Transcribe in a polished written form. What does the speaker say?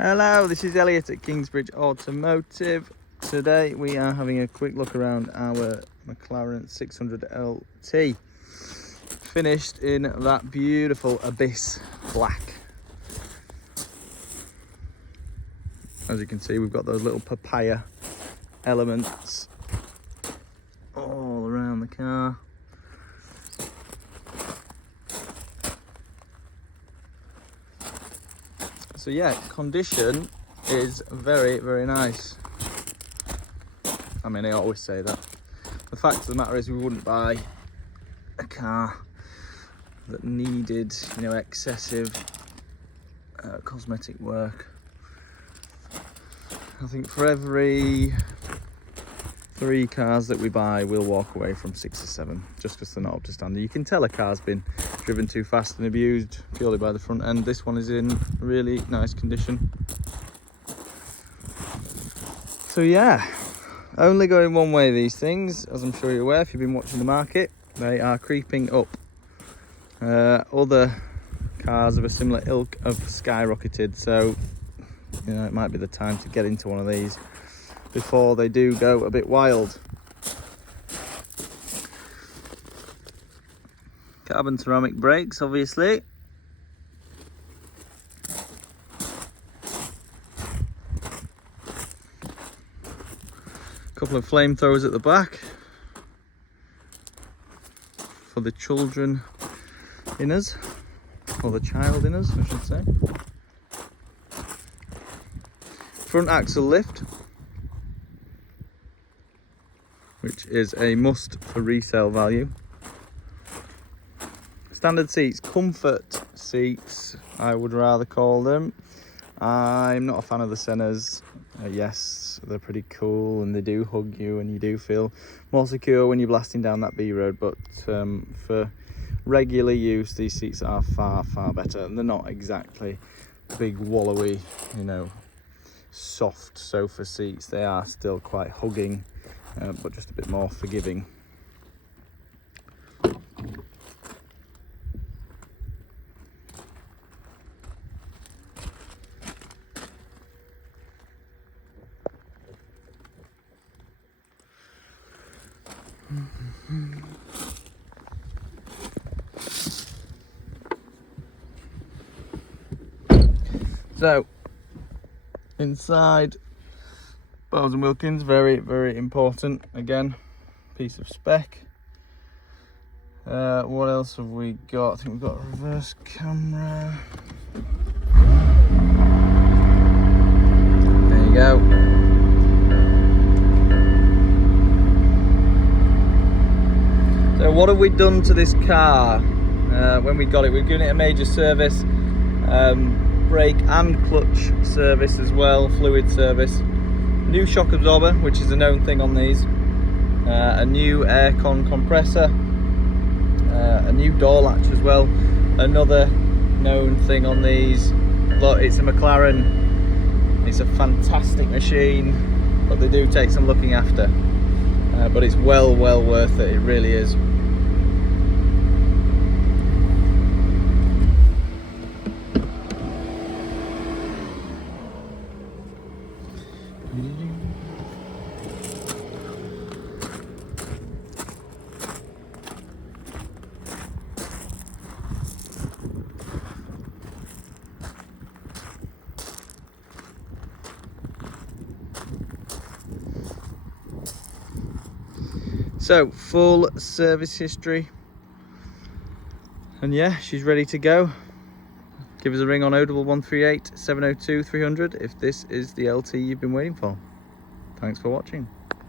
Hello, this is Elliot at Kingsbridge Automotive. Today we are having a quick look around our McLaren 600 LT, finished in that beautiful Abyss Black. As you can see, we've got those little papaya elements all around the car. So yeah, condition is very, very nice. I mean, I always say that. The fact of the matter is we wouldn't buy a car that needed, excessive cosmetic work. I think for every 3 cars that we buy, we'll walk away from 6 or 7, just because they're not up to standard. You can tell a car's been driven too fast and abused purely by the front end. This one is in really nice condition. So yeah, only going one way, these things, as I'm sure you're aware if you've been watching the market. They are creeping up. Other cars of a similar ilk have skyrocketed, so it might be the time to get into one of these before they do go a bit wild. Carbon ceramic brakes, obviously. Couple of flamethrowers at the back for the children in us, or the child in us, I should say. Front axle lift, which is a must for resale value. Standard seats, comfort seats, I would rather call them. I'm not a fan of the Sennas. Yes, they're pretty cool and they do hug you and you do feel more secure when you're blasting down that B road, but for regular use, these seats are far, far better. And they're not exactly big, wallowy, soft sofa seats. They are still quite hugging, but just a bit more forgiving. So inside, Bowes and Wilkins, very, very important. Again, piece of spec. What else have we got? I think we've got a reverse camera. There you go. So what have we done to this car when we got it? We've given it a major service. Brake and clutch service as well, fluid service, new shock absorber, which is a known thing on these, a new air con compressor, a new door latch as well, another known thing on these. Look, it's a McLaren, it's a fantastic machine, but they do take some looking after, but it's well worth it, it really is. So full service history, and yeah, she's ready to go. Give us a ring on 01138 702 300 if this is the LT you've been waiting for. Thanks for watching.